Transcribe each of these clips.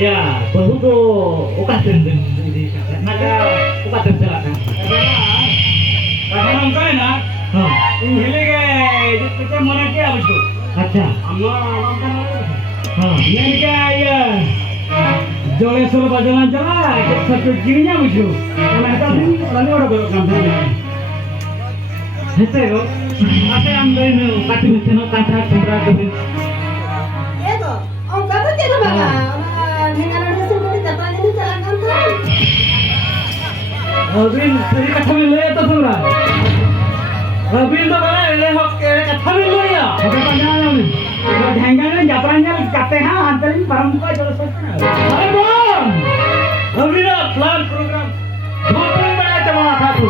Ya, bahu tu ukat dendeng ini. Maka ukat dendeng kan. Karena nongkai na, Oh, ini ke kita mana ke abis tu? acha. Amma nongkai na. Oh, Ini ke ya. Joleh suruh jalan-jalan, satu kirinya buju. Karena tadi lalu ada belok kampungnya. hete lo. Ate amdo ini ukat dendeng no kata kumbra tu. Itu, oh kamu tidak baca. Dengan ada semua di depan ini jalan kantor. Abin, tadi kata milu ya tu kumbra. Abin tu mana ini hok kata milu ya. Apa panjang ni? Kalau henggan japannya kate ha, antarin barang buka jalan sana. Ayo bang, abin plan program. Bapun mana cuma satu.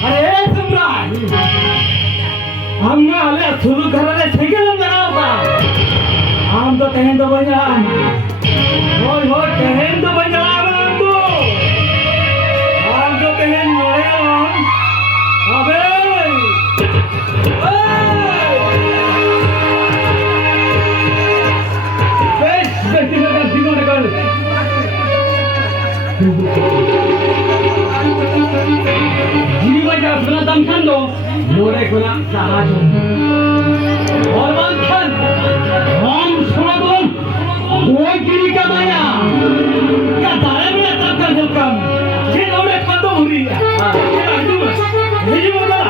अरे सुमरा हमने आले सुलू घराने छेगे lump बनाओगा हम तो कहें तो बजा होय होय कहें तो बजा हम तो कहें नोड़े हम अबे बेस दिनो निकल jiwa jangan damkan do, mulai guna sahaju. Orang kan, हम सुनादों, कोई किरी का माया, क्या तारे में तब कर सकम, ये नौरे कंदो हुई है, ये आजू में, ये बोला,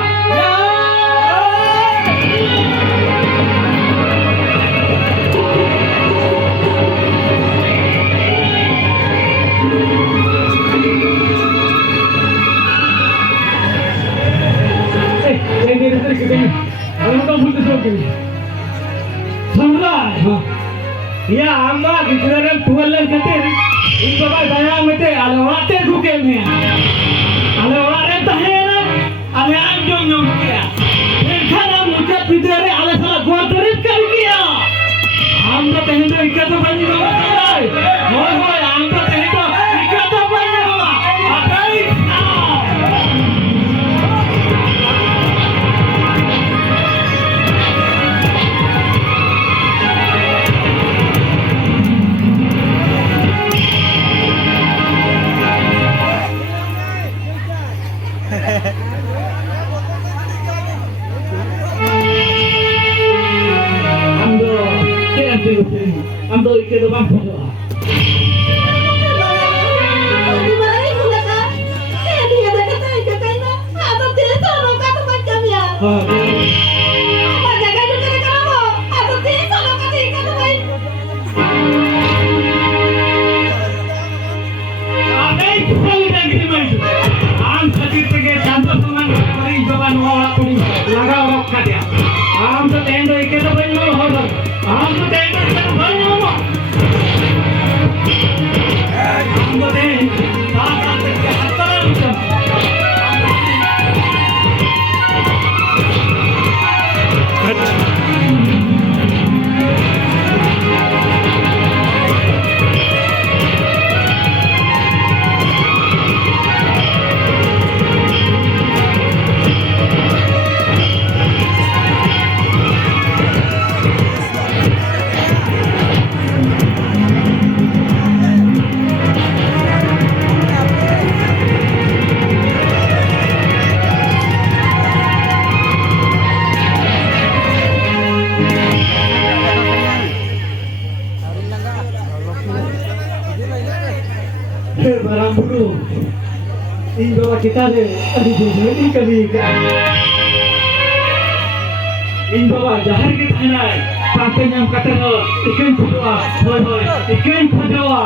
ya amma gitaran tualan kater in baba daya mete alawate gukel me alaware tahena ale anjong nyong kia khana mucha pidare ala sala gordarit kar kiya amra tehendo ikata bani baba hoy hoy amra tehendo ikata bani baba akai Ambil ikan bang pula. Di mana itu kata? Dia ada kata katanya, atau dia tahu kata macam ya. Apa jaga juga kamu? Atau dia tahu kata baik. Agai sekali lagi ni macam. Am sakit pergi sampai tuan kuri jawan orang kuri laga orang kaya. Am tu tendo ikan tu banyak orang. Am tu tendo ikan tu banyak orang. Am tu tendo tak tak tak hataran macam. Barang buruk. Ini bawa kita ni, ini kami kan. Ini bawa jahar kita ni, sampai yang kata ikan kedua, ikan kedua.